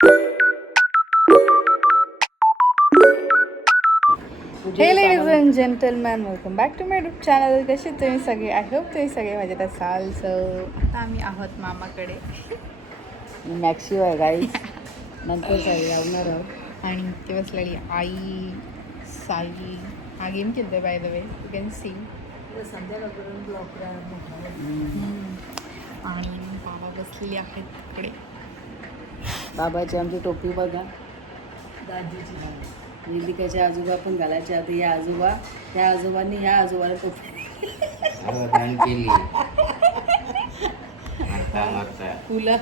हे ladies and gentleman, welcome back to my YouTube channel. कसे तुम्ही सगळे? आय होप तुम्ही सगळे मजेत असाल. सो आता आम्ही आहोत मामाकडे. मॅक्सिओ आहे गाईज. नंतर साई लावणार आहोत. आणि ते बसलेली आई, साई. हा गेम खेळतोय by the way, you can see. आणि बाबा बसलेली आहेत तिकडे. बाबाची आमची टोपी बघा, निलिकाचे आजोबा पण घालायचे. आता या आजोबा, त्या आजोबांनी ह्या आजोबाला टोपी फुलं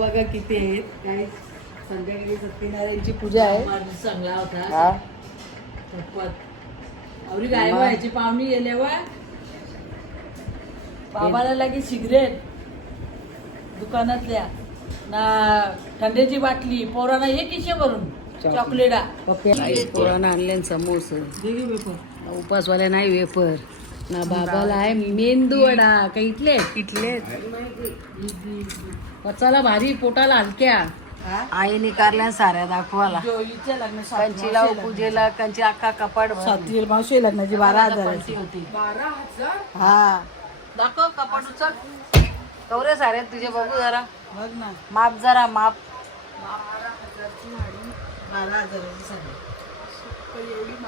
बघा किती आहेत. काय संध्याकाळी सत्यनारायणची पूजा आहे. चांगला होता. आवडी काय व्हायची पाहुणी गेल्यावर बाबाला लागे सिगरेट दुकानातल्या ना, थंडीची बाटली, पोरांना हे किशे भरून चॉकलेटा. पोरांना आणले समोसे. उपासवाल्या नाही वेफर ना. बाबाला आहे मेंदू वडा. काही इटले पचाला भारी, पोटाला हलक्या. आईने कारल्या साऱ्या दाखवाला. कंचीला पूजेला कंची अख्खा कपाट सातवी मावशी लग्नाची 12,000 होती. 12,000? हा दाखव कपाट उचल. कवरे सारे तुझे बघू जरा. बघ ना, माप जरा माप. 12,000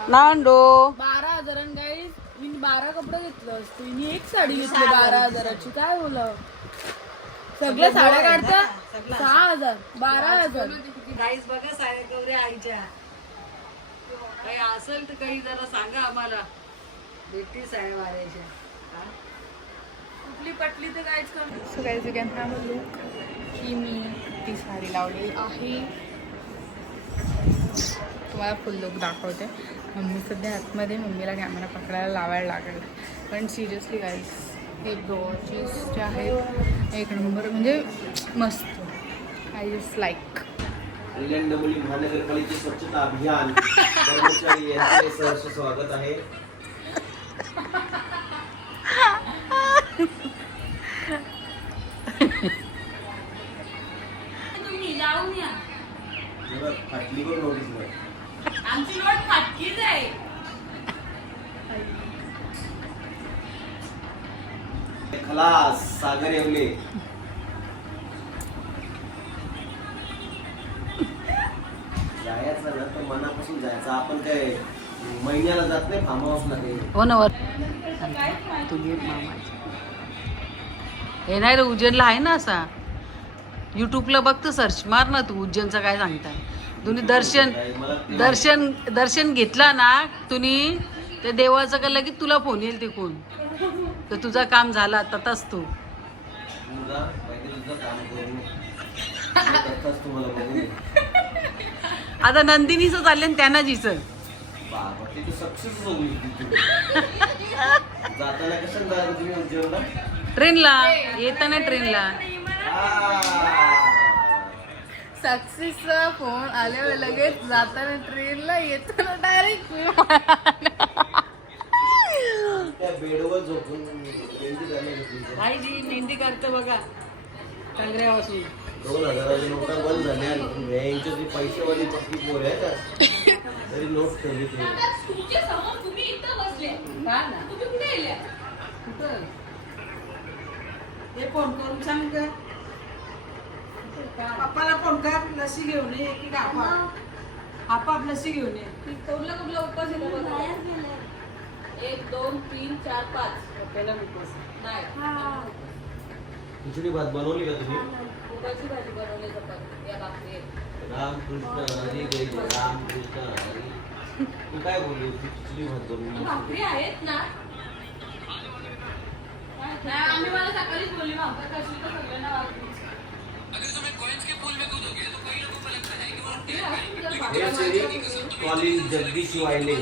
नांडो. 12,000 गाईज. मी 12 कपडे घेतलं असतो. मी एक साडी घेतली 12,000ची. काय बोला, सगळ्या साड्या काढता 6,000, 12,000. गाईस बघा साड्या कवरे आईच्या. काही असेल तर काही जरा सांगा आम्हाला. भेटती साड्या मारायच्या. कुठली पटली तर काहीच कर. So guys you can have a look की मी ती साडी लावलेली आहे. तुम्हाला फुल लुक दाखवते. मम्मी सध्या आतमध्ये, मम्मीला कॅमेरा पकडायला लावायला लागेल. पण सिरियसली गाईज, हे ब्रॉचेस जे आहेत एक नंबर, म्हणजे मस्त. I just like. Kalyan Dombivli महानगरपालिकेचे स्वच्छता अभियान कर्मचारी यांचे सहर्ष स्वागत आहे. तुम्ही जाऊन या. फाटलीवर नोटीस नाही. आमची नोट फाटकीच आहे. खलास सागर येवले. जायचं ना तर मनापासून जायचं. आपण काय महिन्याला जात नाही फार्म हाऊसला काही. हो ना. तुझी मामाची हे नाही रे, उज्जैनला आहे ना असा. युट्यूबला बघतं, सर्च मार ना तू. उज्जैनचं काय सांगताय तुम्ही. दर्शन घेतला ना तुम्ही त्या देवाचं का लगेच तुला फोन येईल तिकून तर तुझं काम झालं. आताच तू तुझा पहिले तुझं काम करून करताच तुम्हाला बघून ये. आता नंदिनीचं चाललं आणि त्यांनाजीचं. बाबा ते तर सक्सेस होईल. जाताना कसं जायचं तुम्ही उज्जैनला? ट्रेनला. येताना ट्रेनला. सक्सेसचा फोन आल्यावर लगेच जाताना ट्रेनला, येताना डायरेक्ट त्या बेडवर झोपून मेहंदी करण्याची. आई जी मेहंदी करते बघा चांगल्यापासून. 2,000ची नोटा बंद झाल्या. यांची जी पैसेवाली पक्की पोर आहे का तरी नोट ठेवली हे फोन करून सांग का पप्पाला फोन कर. लसी घेऊन ये की आपाप लसी घेऊन ये. कुठला कुठला उपवास येतो? 1, 2, 3, 4, 5. पहिला उपवास नाही, खिचडी भात बनवली का तुम्ही? उपाची भाजी बनवली, चपाती या भाकरी. रामकृष्ण हरी जय जय रामकृष्ण हरी. तू काय बोलली होती? खिचडी भात बनवली. भाकरी आहेत ना. नाही, आम्ही मला सकाळीच बोलली भाकर कशी तर सगळ्यांना भाकरी. हे श्री कॉलेज जगदीश वायले.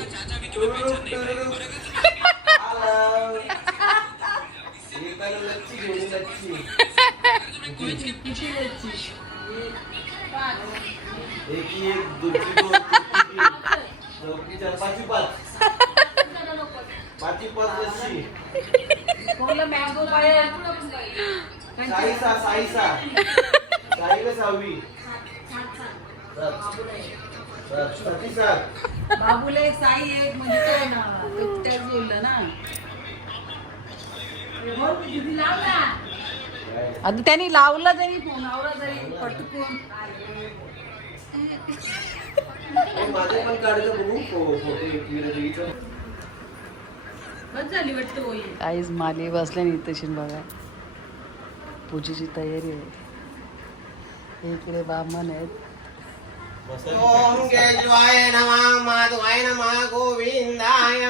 लच्ची घेऊन लच्ची. एक दुसरी चौकी 4, 5, 5 लस्सी. मँगो पाहिजे. साईला 6वी. बाबूला एक साई एक म्हणजे काय ना एकट्याच बोललं ना. दीदी लावला आता त्यांनी लावला तरी फोन लावला तरी पटकून. माझे पण काढलं बघू फोटो. बस झाली वाटतं होई. काहीच माली बसल्या नाही तशी बघा. पूजेची तयारी आहे. इकडे बामण आहेत. ओम केशवाय नमः माधवाय नमः गोविंदाय.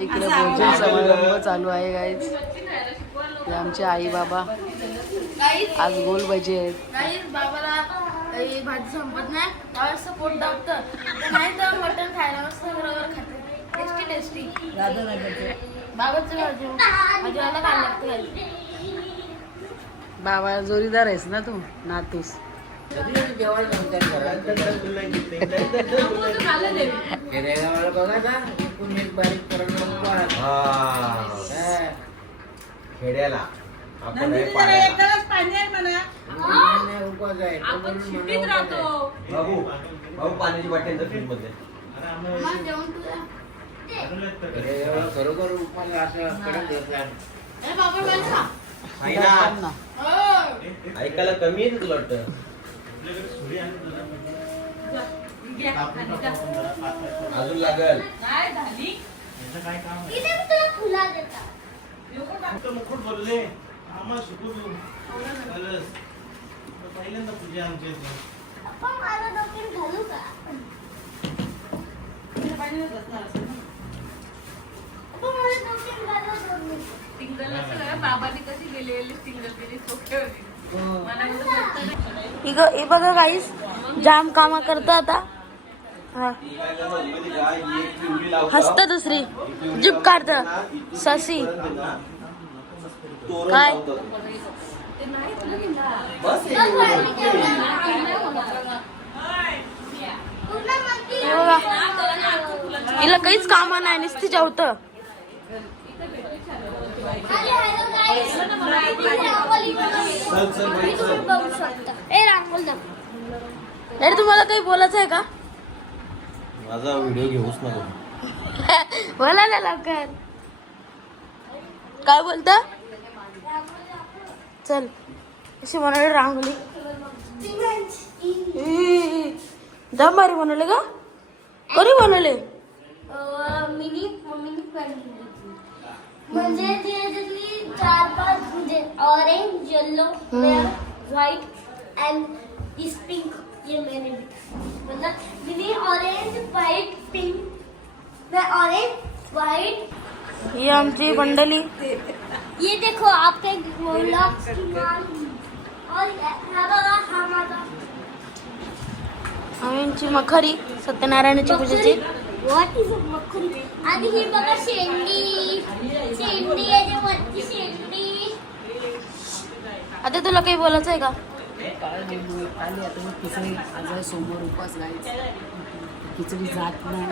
इकडे भोजन समारंभ चालू आहे गाईज. हे आमचे आई बाबा. आज गोल भजी आहेत. बाबाला भाजी संपत नाही त्यावेळेस पोट दाबतं नाही तर मटण खायला मस्त बरोबर खाते. टेस्टी बाबाचं भाजी भाजीवाला खायला लागतं. बाबा जोरीदार आहेस ना तू नातूस. खेड्याला आपण पाणी आहे म्हणा. आपण शिटीत राहतो. बाबू बाबू पाण्याची बाटली फ्रीज मध्ये. जेवण तुझं ऐकायला कमी येते तुला वाटतं. अजून लागल. खुला देता मुकुट बोलले आम्हाला शिकवू पहिल्यांदा पूजा आमच्या इथे. आपण मला डोक्यात घालू का आपण मला डोक्यात घालू. सिंगल असं ना बाबांनी कशी गेलेली सिंगल गेली सोपे होती. मला हे बघा गाईस जाम कामा करतो आता. हसत दुसरी जीप काढत ससी काय हे बघा हिला काहीच कामा नाही नुसती जेवत. अरे तुम्हाला काही बोलायचं आहे का? माझा व्हिडिओ घेऊच नको. बोला ना लवकर. काय बोलता? चल अशी बनवली रांगोळी. दम बारी बनवले का? कधी बनवले? म्हणजे त्याच्यातली 4-5 म्हणजे ऑरेंज येलो व्हाइट एंड इस पिंक ये मैंने मतलब मिनी ऑरेंज व्हाइट पिंक मैं ऑरेंज व्हाइट. ही आमची मंडळी. ये देखो आपके व्लॉग्स की नाम और हा बघा हा माझा आमची मखरी सत्यनारायणाची पूजेची. What is मखरी. आणि ही बघा शेंडी शेंडी आहे वरती शेंडी. आता तुला काही बोलायचं आहे का? आली आता मग खिचडी. आज सोमवार उपास गायच. खिचडी जात नाही.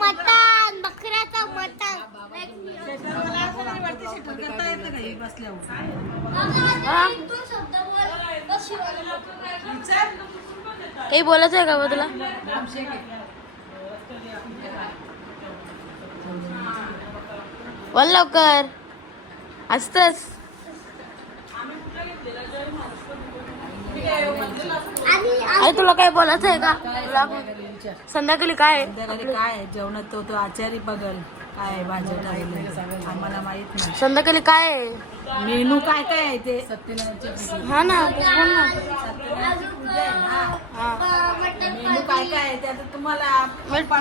मटण बकऱ्याचं मटण. काही बोलायचं आहे का बा तुला? बोल लवकर. असतच अरे तुला काय बोलायचं आहे का? संध्याकाळी काय आहे? संध्याकाळी काय आहे जेवणात तो आचारी बघल काय आहे भाज्या टाकले आम्हाला माहित नाही. संध्याकाळी काय आहे? मेनू काय काय आहे ते. हा ना बोल ना. मेनू काय काय आहे ते आता तुम्हाला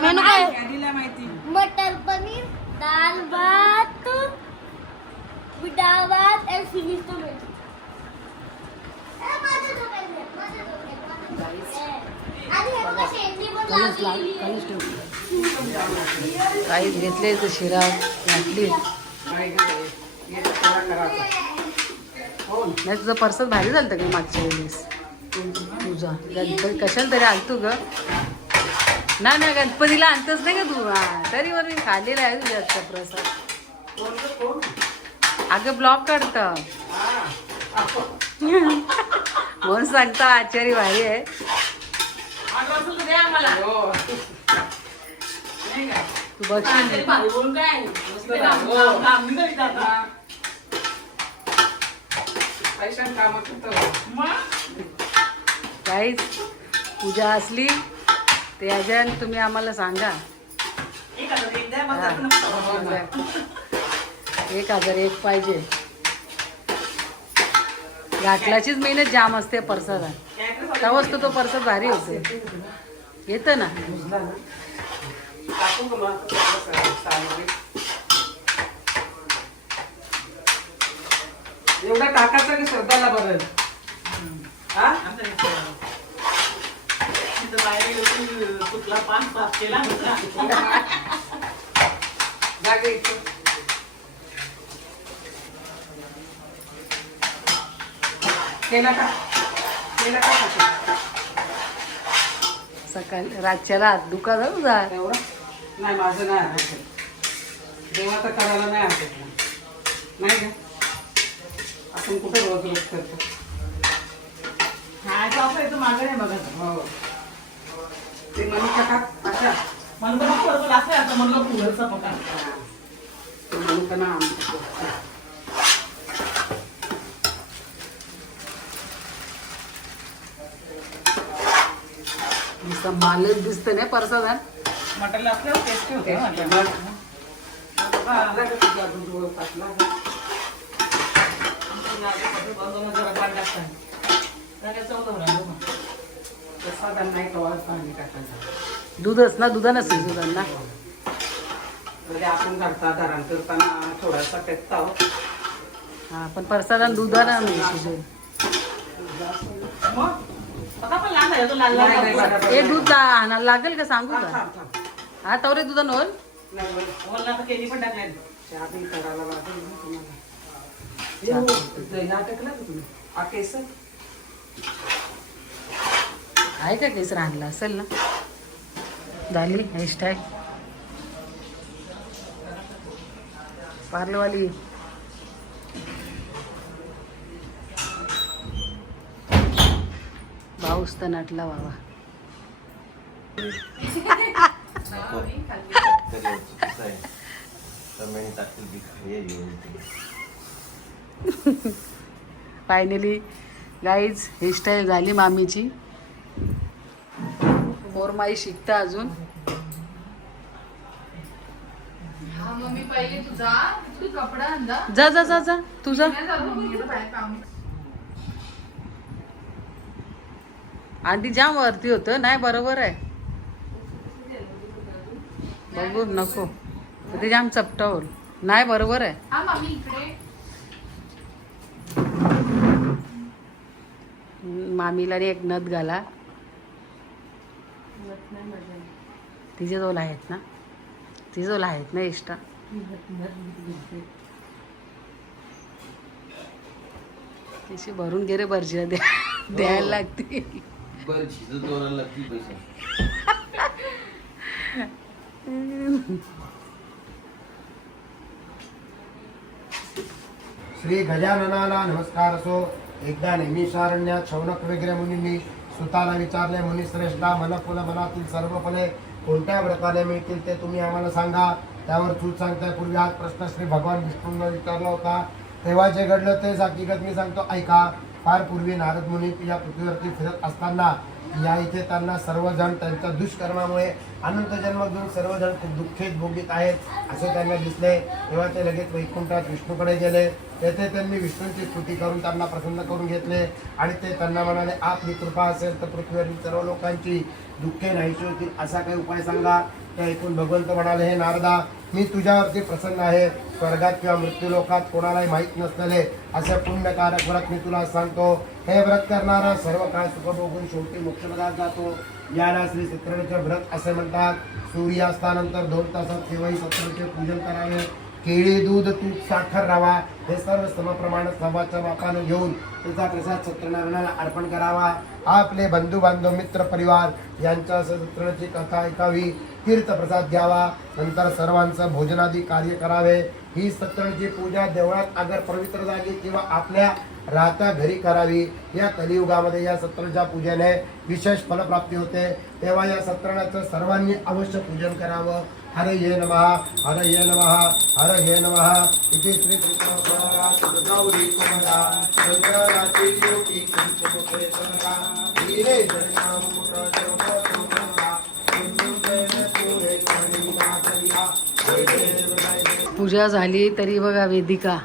मेनू काय? आधीला माहिती. मटर पनीर दाल भात भात and finish the meal. काहीच घेतले तर शिरा घातली. नाही तुझं पर्सच भारी झालं का मागच्या वेळेस. तुझा गणपती कशाला तरी आणतो ग. नाही गणपतीला आणतच नाही का तू. तरी वर मी खाल्लेला आहे तुझ्या प्रसाद. अगं ब्लॉग काढत म्हणून सांगता आचारी भारी आहे. तू बघशील काहीच पूजा असली ते याच्यान तुम्ही आम्हाला सांगा. 1001 पाहिजे. घाटलाचीच मेहनत जाम असते परसाला. तेव्हाच तो परसाद भारी होते. येतं ना. एवढा टाकायचा की श्रद्धाला बरं. कुठला पान साफ केला जागे केला का सकाळी रातच्याला हात दुखा जाऊ जा. एवढं नाही माझं नाही आठवत. देवाचं करायला नाही आठवत नाही का. आपण कुठे रोज रोज करतो. मागे नाही बघा. हो ते मनुका का अच्छा मनगड असं आता म्हणलं पुढचा बघा ते मनुका ना मालच दिसतं नाही परसादात. मटरला असल्यावर टेस्टी होते. दूधच ना दुधानच दुधांना आपण करता धरण करताना थोडासा टेकता. हा पण परसादान दुधाना शिजेल. हे दूध आणायला लागेल का सांगू का. हा तवरे दुधान होल केली पण टाकल्या चहा बी करायला लागेल तुम्हाला. टाकला तुम्ही केस आहे का केसर आणला असेल ना. झाली हेअरस्टाईल पार्लरवाली. पाऊस तर नटला बाबा. फायनली गाईज हेअरस्टाईल झाली मामीची. मोरमाई शिकता अजून. मम्मी पहिले तुझा कपडा आणला. जा जा जा जा तुझा. आधी जाम वरती होतं नाही बरोबर आहे. बघू नको ते जाम चपटावर नाही बरोबर आहे. हा मम्मी इकडे. मामीला रे एक नथ घाला. तिच्याजवळ आहेत ना. तिच्याजवळ आहेत ना एक्स्ट्रा. तिची भरून गेले बर्जीला द्यायला लागते. श्री गजाननाला नमस्कार असो. एकदा नैमिषारण्यात शौनक वगैरे मुनींनी सुताला विचारले, मुनिश्रेष्ठा मन फुल मनातील सर्व फले कोणत्या प्रकारे मिळतील ते तुम्ही आम्हाला सांगा. त्यावर तू सांगतापूर्वी हाच प्रश्न श्री भगवान विष्णूंना विचारला होता. तेव्हा जे घडलं तेच हकीकत मी सांगतो ऐका. फार पूर्वी नारद मुनी या पृथ्वीवरती फिरत असताना या इथे त्यांना सर्वजण त्यांच्या दुष्कर्मामुळे अनंत जन्म घेऊन सर्वजण खूप दुःखित भोगीत आहेत असे त्यांना दिसले. तेव्हा ते लगेच वैकुंठात विष्णूकडे गेले. तेथे त्यांनी विष्णूंची स्तुती करून त्यांना प्रसन्न करून घेतले आणि ते त्यांना म्हणाले, आपली कृपा असेल तर पृथ्वीवरील सर्व लोकांची दुःखे नाहीशी होतील असा काही उपाय सांगा. ते ऐकून भगवंत म्हणाले, हे नारदा मी तुझ्यावरती प्रसन्न आहे. स्वर्गात किंवा मृत्यूलोकात कोणालाही माहीत नसलेले असे पुण्यकारक व्रत मी तुला सांगतो. हे व्रत करणारा सर्व काळ सुख भोगून शेवटी मोक्षपदात जातो. याला श्री सत्यनारायणाचे व्रत असे म्हणतात. सूर्यास्तानंतर 2 तासात केव्हाही सत्यनारायणाचे पूजन करावे. केळी दूध तूप साखर रवा हे सर्व समप्रमाणात सवाच्या मापानं घेऊन त्याचा प्रसाद सत्यनारायणाला अर्पण करावा. आपले बंधू बांधव मित्र परिवार यांच्या सत्राची कथा ऐकावी, तीर्थप्रसाद घ्यावा, नंतर सर्वांचं भोजनादी कार्य करावे. ही सत्राची पूजा देवळात अगर पवित्र जागी किंवा आपल्या राहत्या घरी करावी. या कलियुगामध्ये या सत्राच्या पूजेने विशेष फलप्राप्ती होते, तेव्हा या सत्राचं सर्वांनी अवश्य पूजन करावं. हरये नमः, हरये नमः, हरये नमः. इति श्री गौरी कुमारा शंकराची योगी पंचमुखे सरका हीरे जयनामुद्रा चौका पुरे कणी मातरिया. पूजा झाली तरी बघा वेदिका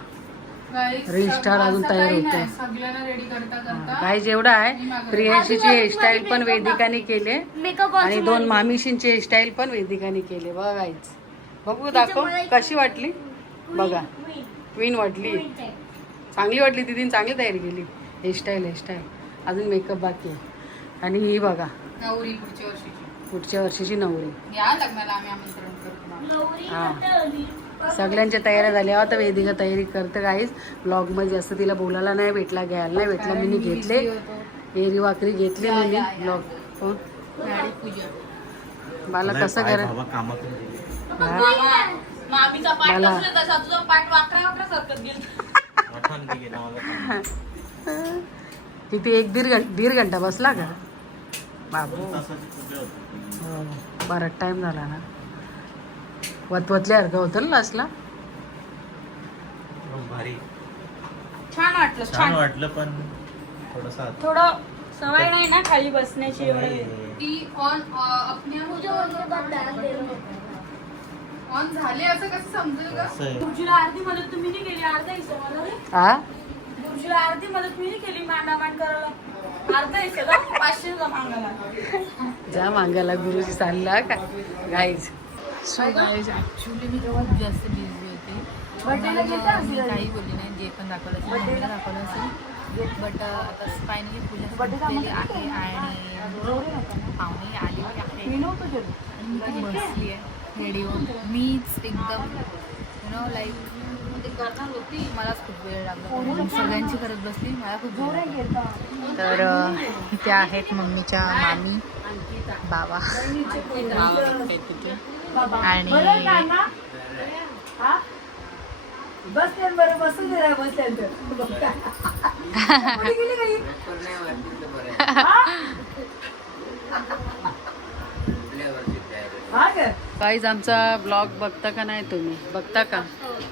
रीस्टार अजून तयार होते. सगळ्यांना रेडी करता करता काय जेवढं आहे प्रियांशीची हेअरस्टाईल पण वेदिकाने केले आणि 2 मामीशींची हेअरस्टाईल पण वेदिकाने केले. बघा गाईच, बघू दाखव कशी वाटली. बघा क्वीन वाटली, चांगली वाटली. दीदीने चांगली तयारी केली. हेअरस्टाईल अजून मेकअप बाकी आहे. आणि ही बघा नवरी पुढच्या वर्षीची नवरी. या लग्नाला आम्ही आमंत्रण करतो. हा सगळ्यांच्या तयाऱ्या झाल्या. आता वेदिका तयारी करते गाईस. ब्लॉगमध्ये जास्त तिला बोलायला नाही भेटला, घ्यायला नाही भेटला. मी घेतले एरी वाकरी घेतली मी ब्लॉग. कोण मला कसं करा मला किती 1-1.5 घंटा बसला का बाबू. बराच टाइम झाला ना. वतवतल्यासारखं होतं ना लास्टला. भारी छान वाटलं. छान वाटलं पण थोडं सवय नाही ना खाली बसण्याची. ती ऑन ऑन झाले असं कसं समजेल का? खुर्चीला अर्धी मदत तुम्ही नाही केली, अर्धा हिस्सा मला रे. हा खुर्चीला अर्धी मदत मी नाही केली मांडामांड करायला. अर्धा हिस्सा का 500 मागायला. ज्या मागायला गुरुजी चालला का गाईज. सो गाईज ॲक्च्युली मी खूप जास्त बिझी होते. मी काही बोलली नाही. जे पण दाखवलं असेल मम्मीला दाखवलं असेल. बट आता फायनली पूजा संपलेली आहे आणि पाहुणे आलेली आहे. मी ती बसली आहे रेडी होऊन. मीच एकदम लाईक ते करणार होती. मलाच खूप वेळ लागला. सगळ्यांची करत बसली. मला खूप वेळ लागला. तर इथे आहेत मम्मीच्या मामी बाबा आणि गाईज आमचा ब्लॉग बघता का नाही तुम्ही? बघता का?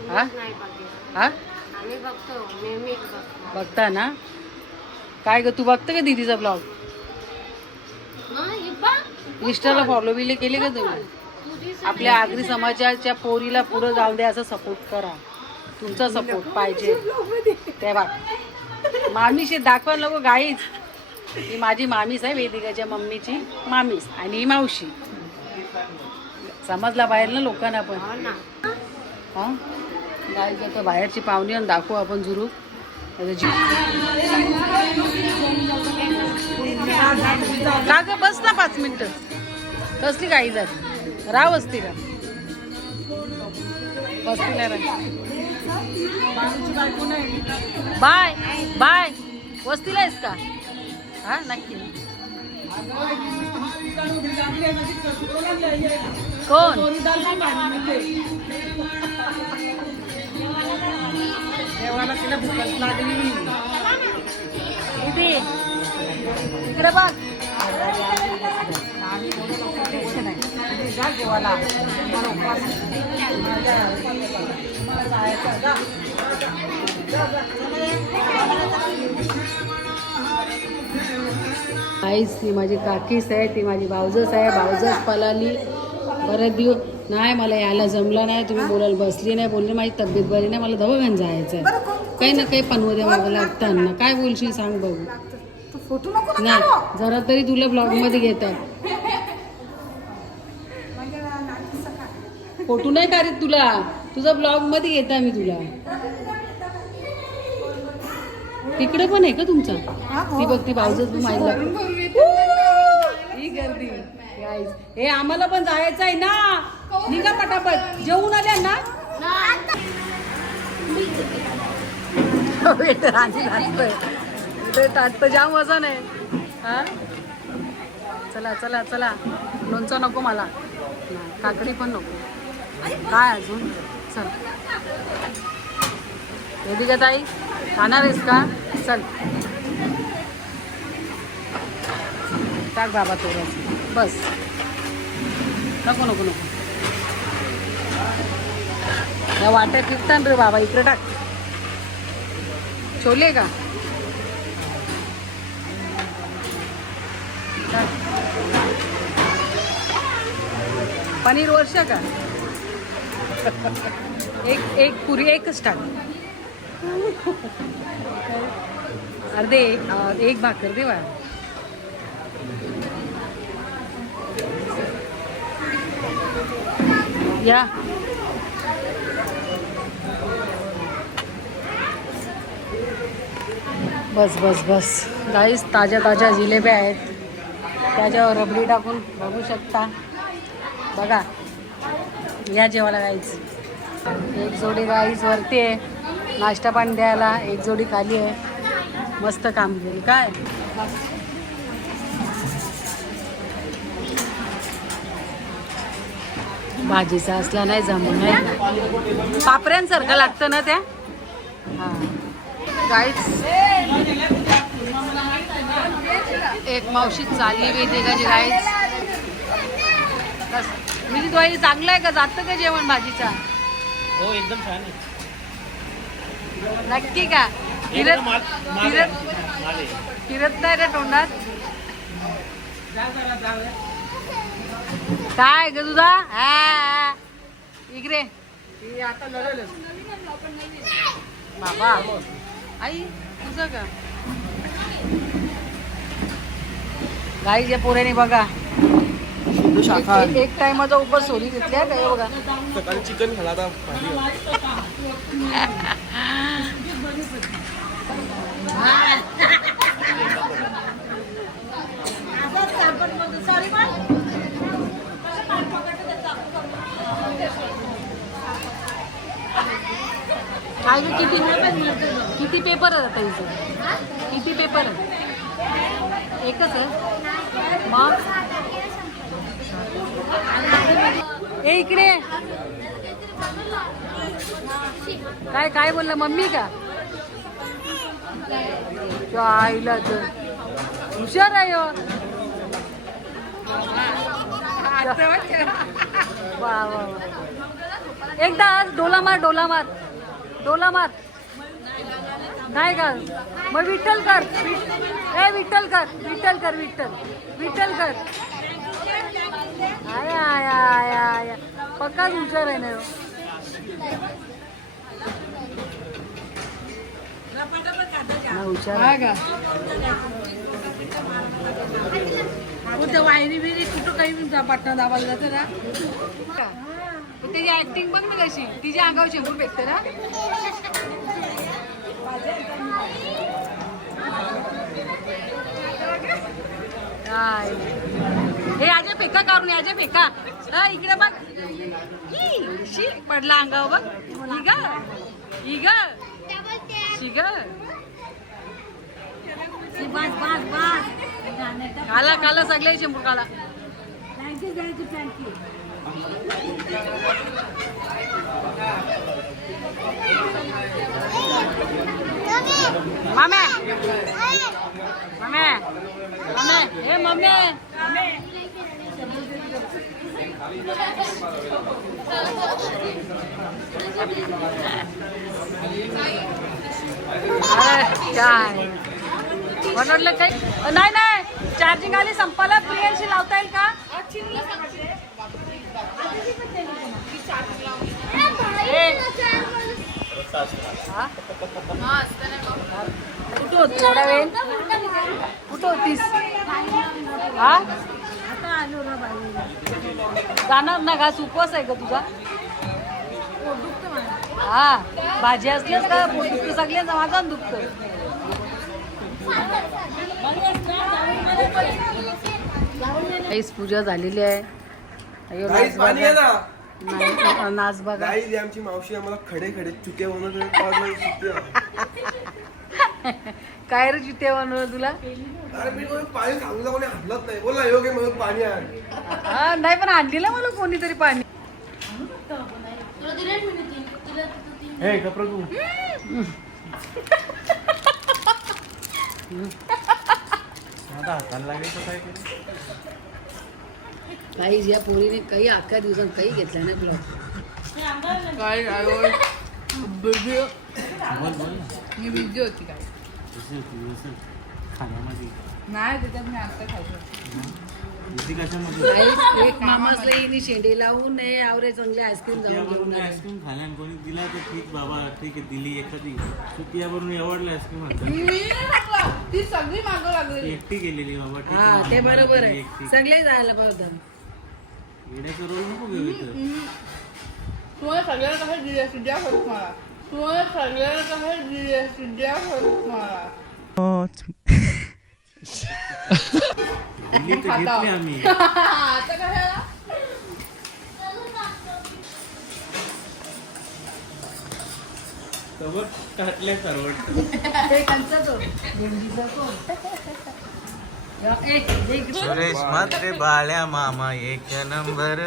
हा हा बघता ना. काय ग तू बघता का दीदीचा ब्लॉग? इंस्टाला फॉलो बिले केले का तुम्ही? आपल्या आगरी समाजाच्या पोरीला पुढे जाऊ द्या असं सपोर्ट करा. तुमचा सपोर्ट पाहिजे. तेव्हा मामीशी दाखवा नको गाईज. ही माझी मामीच आहे, वेदिकाच्या मम्मीची मामीच. आणि ही मावशी. समजला बाहेर ना लोकांना पण. हा गाईज आता बाहेरची पाहुणी आणि दाखवू आपण जुरू. का ग बस ना 5 मिनिटं. कसली काही झाली राव वस्तीला. वस्तीला बाय बाय. वस्तीला आहेस का? हा नक्की. कोण इकडे बघ. आईस ती माझी काकीस आहे, ती माझी भावजस आहे. भावजस पळाली बरेच दिवस. नाही मला यायला जमलं नाही. तुम्ही बोलायला बसली नाही. बोलली माझी तब्येत बरी नाही, मला दवाखान्यात जायचं आहे. काही ना काही पनवू द्या मला लागताना. काय बोलशील सांग बघू. नाही जरा तरी तुला ब्लॉग मध्ये घेतात. फोटो नाही काढत तुला. तुझा ब्लॉग मध्ये घेता मी तुला. तिकडे पण आहे का तुमचा? ती बघ ती भाऊजच माहिती ही गर्दी. हे आम्हाला पण जायचं आहे ना. निघा पटापट. जेवून आल्या ना. वेटर आणि नाचतोय ते ताट जाम वजन आहे. हा चला चला चला. लोणचं नको मला, काकडी पण नको. काय अजून? चल वेदिका ताई खाणार आहेस का? चल टाक बाबा थोडंच बस. नको नको नको. या वाट्या फिरतान रे बाबा, इकडे टाक. छोले का? पनीर वर्ष का? एक पुरी एकच टाक. अर्धे एक भाकर दे. या बस बस बस गाईस. ताज्या ताज्या जिलेब्या आहेत, त्याच्यावर रबडी टाकून बघू शकता. बघा या जेवायला गाईच. एक जोडी गाईच वरती आहे नाश्ता पाणी द्यायला, एक जोडी खाली आहे. मस्त काम केलं काय. भाजीचा असला नाही जमून नाही, पापऱ्यांसारखं लागतं ना त्या. हां गाईच एक मावशी चालली वेदिकाची गाईच. म्हणजे द्वारी चांगलं आहे का? जातं का जेवण भाजीचा? हो एकदम छान आहे. नक्की का? फिरत फिरत नाही रे तोंडात. काय ग तुझा? हा इकडे आता लढवलं बाबा. आई तुझं का? गाई जे पोऱ्याने बघा एक टायमाचा उपास सोडी घेतल्या काय बघा. सकाळी चिकन खाला आता. काय ग किती पेपर आहे आता इथं? किती पेपर आहे? एकच आहे मग. ए इकडे काय काय बोलला मम्मी का? आईला तर हुशार आहे हो. वा वा. एकदा डोला मार डोला मार डोला मार. नाही का? मग विठ्ठल कर. ए विठ्ठल कर विठ्ठल कर विठ्ठल विठ्ठल कर. आया आया आया आया पक्काच हुशार आहे ना. हुशार का? कुठं वायरी बिरी कुठं काही पटना दाबायला जातं ना. त्याची ऍक्टिंग बघ ना कशी. तिच्या अंगावर शेंबूर फेकते ना. हे आजे फेका काढून आजे फेका. इकडे बघ शी पडला अंगावर बघ. इग काला काला सगळे शेंबू काला. मामे मामे मामे हे मम्मी काय बनवलं काही? नाही नाही चार्जिंग आली संपाला. प्रियांशी लावता येईल का? कुठं होती थोडा वेळ? कुठं होतीस? हा जाणार ना घास उपवास आहे का तुझा? हा भाजी असलीच का दुखतं सगळ्यांचा. माझा दुखतं. पूजा झालेली आहे. नाच बघा. आमची मावशी आम्हाला खडे खडे चुके म्हणून काय रे चिट्ट्या बनवलं तुला? अरे मी पाणी सांगू कोणी हल्लत नाही. बोल ना योग्य म्हणून पाणी आण. हा नाही पण आणलेलं मला कोणीतरी पाणी. तुला दिले तुला तीन हे कपडे तू आता हाताला लागेल तर काय करू? काही या पोरीने काही अख्ख्या दिवसात काही घेतलं नाही तुला. काय बिझी बोल बोल ना. मी बिझी होती काय खाण्यामध्ये नाही त्याच्यात मी आता खायचं. किती कशामध्ये काही एक मामासला हिने शेंडी लावून नाही आवरे चांगले आईस्क्रीम जाऊन घेऊन आले. आईस्क्रीम खाल्या आणि कोणी दिला तर ठीक बाबा, ठीक आहे दिली एखादी. सुतियावरून एवढलं आईस्क्रीम होतं. मी नाही टाकला. ती सगळी मागं ती लागलेली. एकटी गेलेली बाबा, ठीक हा आहे. ते मला बरोबर दिली आहे. एकटी. सगळे जायला पाहिजे. येण्याचा रोल नको घेऊ इथं. तुम्हाला सगळ्यांना कसं दिले सुद्धा होत मला. तुम्हाला सगळ्यांना कसं दिले सुद्धा होत मला. दिली तर घेतली आम्ही. आता कशाला? कवर टाकल्या सर्व. ते कंचा तो भेंडीचा कोण? सुरेश मात्रे बाळ्या मामा एक नंबर.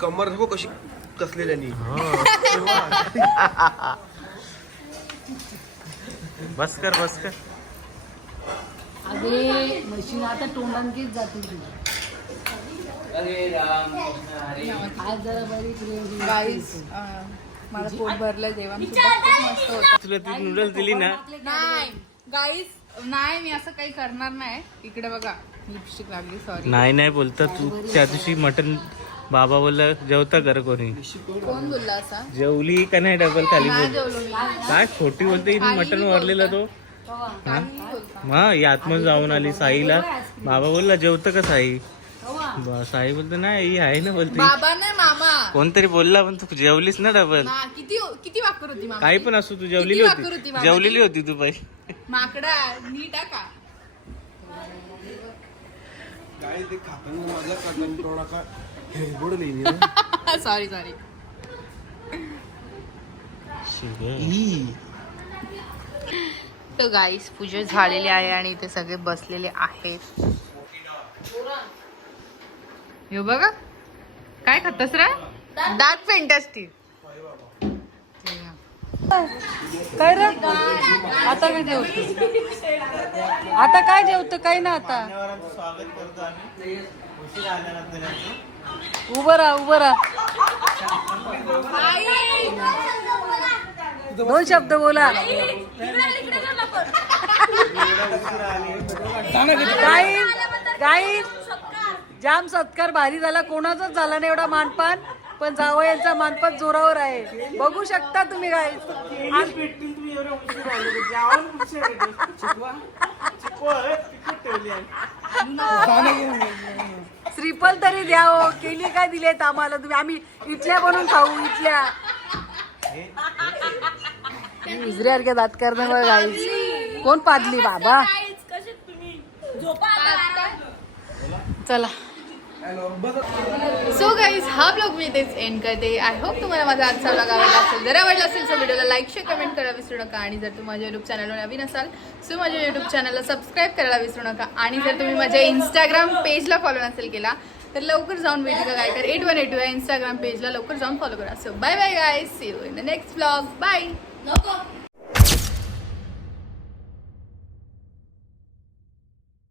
कमर बघ कशी कसलेल्यानी. बस कर बस कर. अगे मशीन आता तोंडांकीच जातील तुझी. आज जरा बरी तुला गाईस मला पोट भरलं. जेवण सुद्धा खूप मस्त होतं. तुला ती नूडल्स दिली ना, नाही गाईस नाही मी असं काही करणार नाही. इकडे बघा लिपस्टिक लागली. सॉरी. नाही नाही बोलता तू. त्या दिवशी मटन बाबा बोलला जेवता कर कोणी. कोण बोलला असा? जेवली का नाही डबल खाली नाही बोल. जेवलो मी. काय खोटी बोलते हिने मटन वरलेला तो. काहीही बोलता. हा ही आतमध्ये जाऊन आली साईला. बाबा बोलला जेवतं का साई? साई बोलतो नाही ही आहे ना बोलते. बाबा नाही मामा. कोणतरी बोलला पण तू जेवलीस ना डबल. ना, किती किती वाकर होती मामा. काही पण असू तू जेवलेली वाकर होती होती. बाबा जेवलेली होती तू पहिले. माकडा नीट आहे का? काय ते खाताना माझ्या खाताना थोडा का हेरगोड नाही. Sorry sorry. तर गाईस पूजा झालेली आहे आणि इथे सगळे बसलेले आहेत. यो बघा काय खातस रे? दात पेंटास्टिक. काय रे आता काय जेवतो? आता काय जेवतो? काही ना आता स्वागत करतो आम्ही. उशीर आल्यानंतर उभं राहा उभं राहा. दोन शब्द बोला. काही जाम सत्कार भारी झाला. कोणाचाच झाला नाही एवढा मानपान. पण जावयांचा मानपान जोरावर आहे. बघू शकता तुम्ही काय. श्रीफल तरी द्या हो. केली काय दिलेत आम्हाला तुम्ही? आम्ही इटल्या बनवून खाऊ इटल्या. इजऱ्यासारख्या दात करणं गाईस. कोण पाडली बाबा? चला सो गाईज हा ब्लॉग मी इथेच एंड करते. आय होप तुम्हाला माझा आजचा ब्लॉग आवडला असेल. जर आवडला असेल तर व्हिडिओला लाईक शेअर कमेंट करायला विसरू नका. आणि जर तुम्ही माझ्या यूट्यूब चॅनलवर नवीन असाल सो माझ्या यूट्यूब चॅनलला सबस्क्राईब करायला विसरू नका. आणि जर तुम्ही माझ्या इंस्टाग्राम पेजला फॉलो नसेल केला तर लवकर जाऊन वेदिका गायकर 8182 या इंस्टाग्राम पेजला लवकर जाऊन फॉलो करा. So bye bye guys. See you in the next blog. Bye.